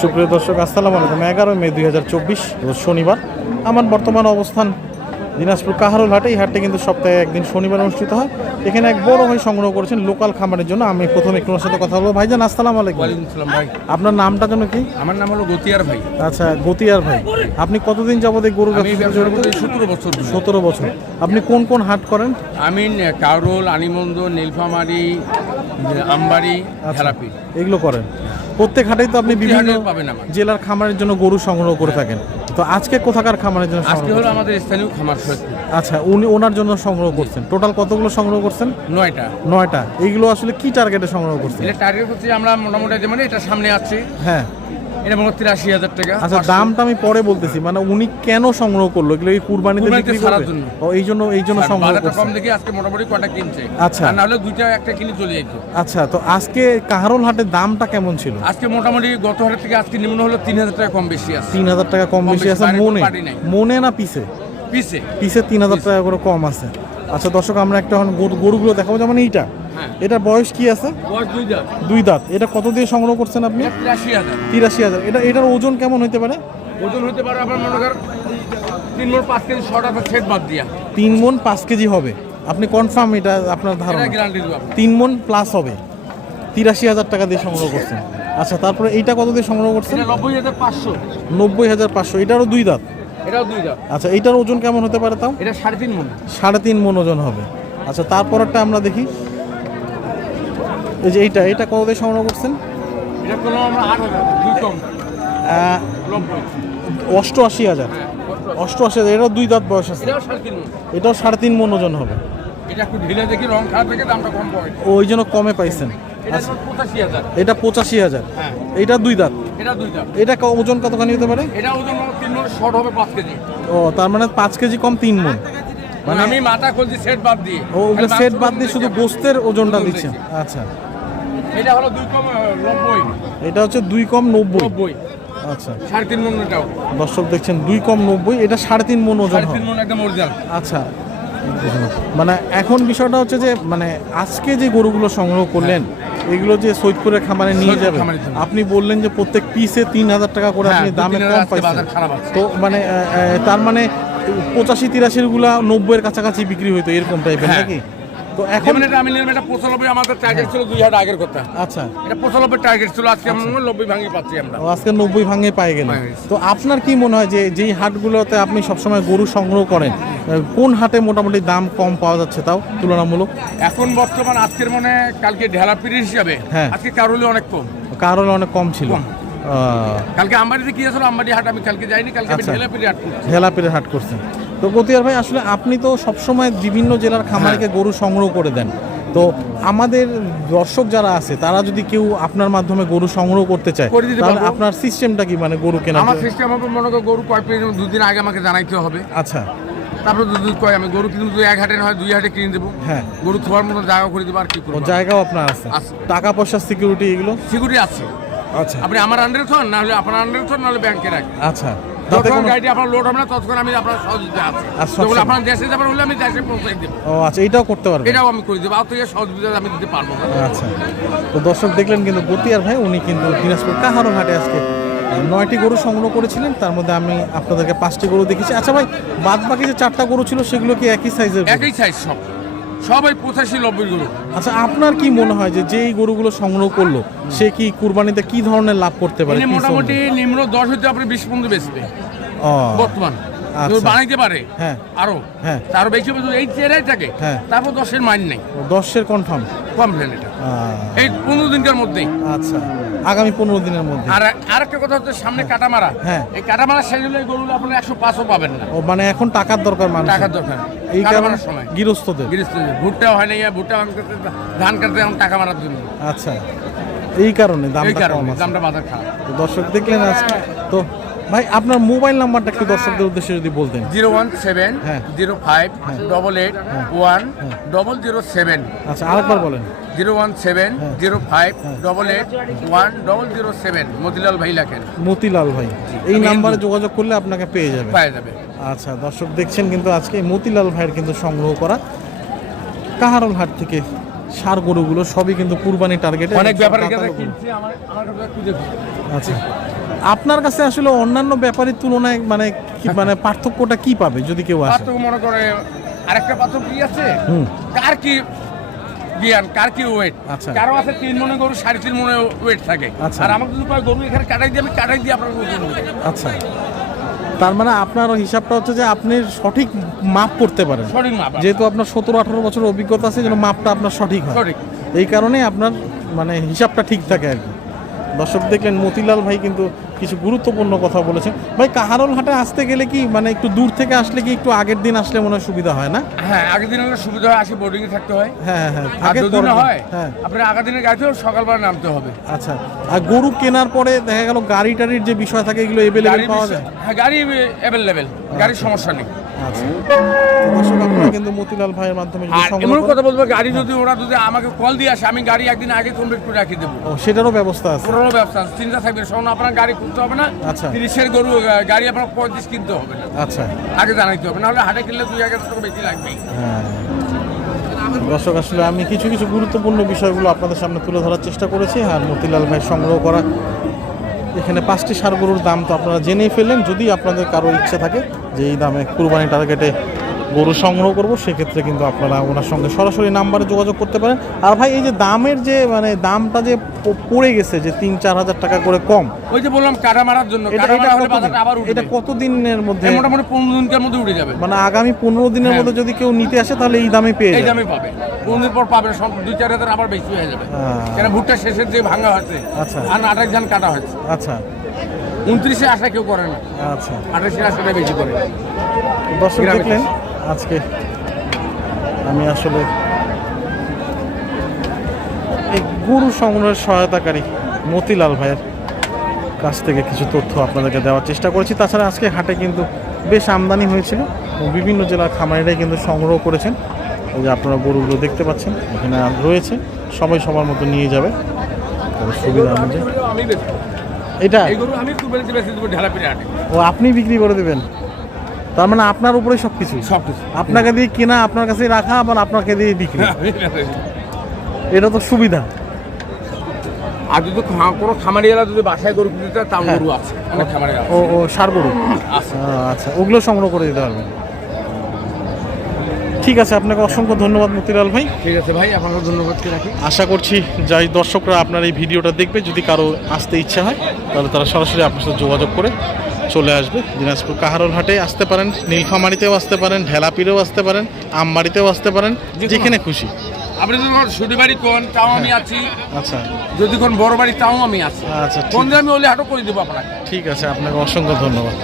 সুপ্রিয় দর্শক আসসালামু আলাইকুম। এগারো মে দুই হাজার চব্বিশ শনিবার। আমার বর্তমান অবস্থান দিনাজপুর কাহারুল হাটে। এই হাটটি কিন্তু সপ্তাহে একদিন শনিবার অনুষ্ঠিত হয়। এখানে এক বড় ভাই সংগ্রহ করেছেন লোকাল খামারের জন্য। আমি প্রথমে একটু সাথে কথা বলব। ভাইজান আসসালামু আলাইকুম। ওয়ালাইকুম সালাম ভাই। আপনার নামটা যেন কি? আমার নাম হলো গতিয়ার ভাই। আচ্ছা গতিয়ার ভাই। আপনি কতদিন যাবত এই গরু সতেরো বছর সতেরো বছর। আপনি কোন কোন হাট করেন? আমি কাউরোল আনিমন্দ নীলফামারি আমবাড়ি থেরাপি এগুলো করেন? প্রত্যেক হাটেই তো আপনি বিভিন্ন। জেলার খামারের জন্য গরু সংগ্রহ করে থাকেন। তো আজকে কোথাকার খামারের জন্য আজকে হলো আমাদের স্থানীয় খামার আচ্ছা উনি ওনার জন্য সংগ্রহ করছেন। টোটাল কতগুলো সংগ্রহ করছেন? নয়টা। নয়টা। এইগুলো আসলে কি টার্গেটে সংগ্রহ করছেন? এটা টার্গেট হচ্ছে আমরা মোটামুটি মানে এটা সামনে আছি। হ্যাঁ। এটা মনে তিরাশি হাজার টাকা। আচ্ছা দামটা আমি পরে বলতেছি মানে উনি কেন সংগ্রহ করল? এগুলো এই কুরবানিতে বিক্রি করবে। ও এই জন্য এই জন্য সংগ্রহ বাজারটা কম দেখে আজকে মোটামুটি কটা কিনছে? আচ্ছা। দুইটা একটা কিনে চলে যেত। আচ্ছা তো আজকে কাহারোল হাটের দামটা কেমন ছিল? আজকে মোটামুটি গত হাটের থেকে আজকে নিম্ন হলো তিন হাজার টাকা কম বেশি আছে। তিন হাজার টাকা কম বেশি আছে মনে? মনে না পিসে পিসে পিসে তিন হাজার টাকা করে কম আছে। আচ্ছা দর্শক আমরা একটা গরুগুলো দেখাবো। যেমন এইটা। হ্যাঁ এটা বয়স কি আছে? দুই দাঁত। এটা কত দিয়ে সংগ্রহ করছেন আপনি? তিরাশি হাজার। এটা এটার ওজন কেমন হতে পারে? ওজন হতে পারে আপনার মনে করেন তিন মোট পাঁচ কেজি শর্ট বাদ দিয়া। তিন মন পাঁচ কেজি হবে। আপনি কনফার্ম এটা আপনার ধারণা। তিন মন প্লাস হবে। তিরাশি হাজার টাকা দিয়ে সংগ্রহ করছেন। আচ্ছা তারপরে এইটা কত দিয়ে সংগ্রহ করছেন? নব্বই হাজার পাঁচশো। নব্বই হাজার পাঁচশো। এটারও দুই দাঁত? এটাও দুই হাজার আচ্ছা এইটার ওজন কেমন হতে পারে তাও? এটা সাড়ে তিন মন। সাড়ে তিন মন ওজন হবে। আচ্ছা তারপরেরটা আমরা দেখি। এই যে এইটা এইটা কত দিয়ে সংগ্রহ করছেন? এটা অষ্টআশি হাজার। অষ্টআশি হাজার এটাও দুই দাঁত বয়স আছে। এটাও সাড়ে তিন মন। ওজন হবে। এটা ওই জন্য কমে পাইছেন। এটা পঁচাশি হাজার। এটা হ্যাঁ। এটা দুই দাঁত। এটা এটা ওজন কতখানি হতে পারে? এটা ও তার মানে পাঁচ কেজি কম তিন মন। মানে আমি মাথা খুলছি সেট বাদ দিয়ে। ও সেট বাদ দিয়ে শুধু গোস্তের ওজনটা দিচ্ছেন। আচ্ছা। এটা হলো দুই কম নব্বই। এটা হচ্ছে দুই কম নব্বই। নব্বই। আচ্ছা। সাড়ে তিন মন এটাও। দর্শক দেখছেন দুই কম নব্বই এটা সাড়ে তিন মন ওজন সাড়ে তিন মন একদম অরিজিনাল আচ্ছা। মানে এখন বিষয়টা হচ্ছে যে মানে আজকে যে গরুগুলো সংগ্রহ করলেন এগুলো যে সৈয়দপুরের খামারে নিয়ে জন্য। আপনি বললেন যে প্রত্যেক পিসে তিন হাজার টাকা করে হ্যাঁ, আপনি দামে কম পাইছেন। তো মানে তার মানে পঁচাশি তিরাশিরগুলা নব্বইয়ের কাছাকাছি বিক্রি হইতো এরকম টাইপের হ্যাঁ। নাকি? তো এখন এটা আমি নিলাম এটা পঁচানব্বই আমাদের টার্গেট ছিল দুই হাজার আগের কথা। আচ্ছা। এটা পঁচানব্বই টার্গেট ছিল আজকে আমরা নব্বই ভাঙিয়ে পাচ্ছি আমরা। আজকে নব্বই ভাঙে পাই গেছি। তো আপনার কি মনে হয় যে যেই হাটগুলোতে আপনি সবসময় গরু সংগ্রহ করেন কোন হাটে মোটামুটি দাম কম পাওয়া যাচ্ছে তাও তুলনামূলক? এখন বর্তমান আজকের মনে কালকে ঢেলা পিড়ি হিসাবে হ্যাঁ। আজকে কারোলে অনেক কম। কারণ অনেক কম ছিল। কালকে আমবাড়িতে কি আসলো আমবাড়ি হাট আমি কালকে যাইনি কালকে আমি আচ্ছা। ঢেলা পিড়ি হাট করছি। হেলাপেরে হাট করছেন। তো গতিয়ার ভাই আসলে আপনি তো সবসময় বিভিন্ন জেলার খামারিকে গরু সংগ্রহ করে দেন। তো আমাদের দর্শক যারা আছে তারা যদি কেউ আপনার মাধ্যমে গরু সংগ্রহ করতে চায় তাহলে আপনার সিস্টেমটা কি? মানে গরু কেনা আমার সিস্টেম হবে মনে করো গরু কয় পেয়ে দুদিন আগে আমাকে জানাইতে হবে। আচ্ছা। তারপরে দুদিন কয় আমি গরু কিনে যদি এক হাটে হয় দুই হাটে কিনে দেবো। হ্যাঁ। গরু থোয়ার মতো জায়গা করে দেবো আর কি করব জায়গাও আপনার আছে। টাকা পয়সা সিকিউরিটি এগুলো? সিকিউরিটি আছে। আচ্ছা। আপনি আমার আন্ডারে থন না হলে আপনার আন্ডারে থন নাহলে ব্যাংকে রাখেন। আচ্ছা। আপনার লোড হবে না ততক্ষণ আমি আপনার সহযোগিতা আছে। যখন আপনার দেশে যাবেন হলে আমি দেশে পৌঁছে দেবো ও আচ্ছা এটাও করতে পারবেন। এটাও আমি করে দেবো। আর সহযোগিতা আমি দিতে পারব আচ্ছা। তো দর্শক দেখলেন কিন্তু গতিয়ার ভাই উনি কিন্তু দিনাজপুর কাহারো হাটে আজকে নয়টি গরু সংগ্রহ করেছিলেন। তার মধ্যে আমি আপনাদেরকে পাঁচটি গরু দেখেছি। আচ্ছা ভাই বাদ বাকি যে চারটা গরু ছিল সেগুলো কি একই সাইজের একই সাইজ সব। সবাই পঁচাশি নব্বই গরু। আচ্ছা আপনার কি মনে হয় যে যেই গরুগুলো সংগ্রহ করল সে কি কুরবানিতে কি ধরনের লাভ করতে পারে? মোটামুটি নিম্ন দশ হইতে আপনি বিশ পর্যন্ত বেচবে বর্তমান। বানাইতে পারে? হ্যাঁ। আরও? হ্যাঁ। তারও বেশি হবে এই চেয়ারাই থাকে। হ্যাঁ। তারপর দশের মাইন নেই। দশের কনফার্ম কম এটা। এই পনেরো দিনকার মধ্যেই। আচ্ছা। আগামী পনেরো দিনের মধ্যে। আর আরেকটা কথা হচ্ছে সামনে কাটা মারা হ্যাঁ। এই কাটা মারা শেষ হলে এই গরুগুলো আপনার একশো পাঁচও পাবেন না। ও মানে এখন টাকার দরকার মানুষ টাকার দরকার। এই কাটা কারণে মারার সময়। গৃহস্থদের। গৃহস্থ ভুট্টাও হয় না ভুট্টা ধান কাটতে এখন টাকা মারার জন্য। আচ্ছা। এই কারণে দামটা কারণে কম আছে। দামটা বাজার খারাপ। দর্শক দেখলেন আজকে। তো ভাই আপনার মোবাইল নাম্বারটা একটু দর্শকদের উদ্দেশ্যে যদি বলতেন। জিরো ওয়ান সেভেন হ্যাঁ। Zero five double eight one double zero seven আচ্ছা আরেকবার বলেন। জিরো ওয়ান সেভেন হ্যাঁ। Zero five double eight one double zero seven Motilal ভাই লেখেন মতিলাল ভাই এই নাম্বারে যোগাযোগ করলে আপনাকে পেয়ে যাবে। পাওয়া যাবে। আচ্ছা দর্শক দেখছেন কিন্তু আজকে মতিলাল ভাইয়ের কিন্তু সংগ্রহ করা কাহারল হাট থেকে সার গরুগুলো সবই কিন্তু কুরবানি টার্গেটে অনেক ব্যাপারে আচ্ছা। আপনার কাছে আসলে অন্যান্য ব্যাপারের তুলনায় মানে কি মানে পার্থক্যটা কি পাবে যদি কেউ আসে? পার্থক্য মনে করে আরেকটা পার্থক্য কি আছে? কার কি জ্ঞান কার কি ওয়েট আচ্ছা। কারও আছে তিন মনে গরু সাড়ে তিন মনে ওয়েট থাকে। আচ্ছা। আর আমাকে যদি গরু এখানে কাটাই দিয়ে আমি কাটাই দিয়ে আপনার। আচ্ছা। তার মানে আপনার হিসাবটা হচ্ছে যে আপনি সঠিক মাপ করতে পারেন। সঠিক মাপ যেহেতু আপনার সতেরো আঠারো বছর অভিজ্ঞতা আছে যেন মাপটা আপনার সঠিক হয়। সঠিক। এই কারণে আপনার মানে হিসাবটা ঠিক থাকে আর কি। দর্শক দেখলেন মতিলাল ভাই কিন্তু কিছু গুরুত্বপূর্ণ কথা বলেছেন। ভাই কাহারল হাটে আসতে গেলে কি মানে একটু দূর থেকে আসলে কি একটু আগের দিন আসলে মনে হয় সুবিধা হয় না? হ্যাঁ আগের দিন হলে সুবিধা হয় আসে বোর্ডিং এ থাকতে হয়। হ্যাঁ হ্যাঁ না দিন। হয় হ্যাঁ। আপনার আগের দিনের গাড়িতেও সকালবেলা নামতে হবে। আচ্ছা আর গরু কেনার পরে দেখা গেল গাড়ি টাড়ির যে বিষয় থাকে এগুলো এভেলেবেল পাওয়া যায়? হ্যাঁ গাড়ি এভেলেবেল গাড়ির সমস্যা নেই। আচ্ছা। দর্শক আপনারা কিন্তু মতিলাল ভাইয়ের মাধ্যমে আর সংগ্রহ এমন কথা বলব গাড়ি যদি ওরা যদি আমাকে কল দিয়ে আসে আমি গাড়ি একদিন আগে কমপ্লিট করে রাখি দেবো। ও সেটারও ব্যবস্থা আছে। পুরোনো ব্যবসা আছে, চিন্তা থাকবে। শোন আপনার গাড়ি খুলতে হবে না আচ্ছা। তিরিশের গরু গাড়ি আপনার পঁয়ত্রিশ কিনতে হবে না। আচ্ছা। আগে জানাইতে হবে নাহলে হাটে কিনলে দুই হাজার টাকা বেশি লাগবেই হ্যাঁ। দর্শক আসলে আমি কিছু কিছু গুরুত্বপূর্ণ বিষয়গুলো আপনাদের সামনে তুলে ধরার চেষ্টা করেছি। আর মতিলাল ভাই সংগ্রহ করা এখানে পাঁচটি সার গরুর দাম তো আপনারা জেনেই ফেললেন। যদি আপনাদের কারও ইচ্ছা থাকে যে এই দামে কুরবানি টার্গেটে গরু সংগ্রহ করব সেক্ষেত্রে কিন্তু আপনারা ওনার সঙ্গে সরাসরি নাম্বারে যোগাযোগ করতে পারেন। আর ভাই এই যে দামের যে মানে দামটা যে পড়ে গেছে যে তিন চার হাজার টাকা করে কম ওই যে বললাম কাটা মারার জন্য এটা এটা কতদিনের মধ্যে? মোটামুটি পনেরো দিনকার মধ্যে উঠে যাবে। মানে আগামী পনেরো দিনের হ্যাঁ। মধ্যে যদি কেউ নিতে আসে তাহলে এই দামে পেয়ে এই দামে পাবে। পনেরো দিন পর পাবে দুই চার হাজার আবার বেশি হয়ে যাবে। হ্যাঁ। কেন ভুট্টা শেষের যে ভাঙা হয়েছে আচ্ছা। আর আঠাশ ধান কাটা হয়েছে। আচ্ছা। উনত্রিশে আশা কেউ করে না। আচ্ছা। আঠাশে আশাটা বেশি করে। দর্শক দেখলেন আজকে আমি আসলে এই গরু সংগ্রহের সহায়তাকারী মতিলাল ভাইয়ের কাছ থেকে কিছু তথ্য আপনাদেরকে দেওয়ার চেষ্টা করেছি। তাছাড়া আজকে হাটে কিন্তু বেশ আমদানি হয়েছিল বিভিন্ন জেলার খামারিরাই কিন্তু সংগ্রহ করেছেন। এই যে আপনারা গরুগুলো দেখতে পাচ্ছেন এখানে রয়েছে সবাই সবার মতো নিয়ে যাবে। সুবিধা অনুযায়ী এটা? এই গরু আমি ঢালা ও আপনি বিক্রি করে দেবেন? তার মানে আপনার উপরে সব কিছু সব কিছু আপনাকে দিয়ে কেনা আপনার কাছে রাখা আবার আপনাকে দিয়ে বিক্রি? এটা তো সুবিধা। আর যদি কোনো খামারি এলা যদি বাসায় গরু কিনতে চায় তাও গরু আছে অনেক খামারি আছে। ও ও সার গরু? আচ্ছা ওগুলো সংগ্রহ করে দিতে পারবেন। ঠিক আছে আপনাকে অসংখ্য ধন্যবাদ মতিলাল ভাই। ঠিক আছে ভাই আপনাকে ধন্যবাদ রাখি। আশা করছি যাই দর্শকরা আপনার এই ভিডিওটা দেখবে যদি কারও আসতে ইচ্ছা হয় তাহলে তারা সরাসরি আপনার সাথে যোগাযোগ করে চলে আসবে। দিনাজপুর কাহারোল হাটে আসতে পারেন নীলফামারিতেও আসতে পারেন ঢেলাপিরেও আসতে পারেন আমবাড়িতেও আসতে পারেন যেখানে খুশি। আপনি যদি কোন বাড়ি কোন তাও আমি আছি। আচ্ছা। যদি কোন বড় বাড়ি তাও আমি আছি। আচ্ছা কোন আমি ওলে হাটও করে দেবো আপনাকে। ঠিক আছে আপনাকে অসংখ্য ধন্যবাদ।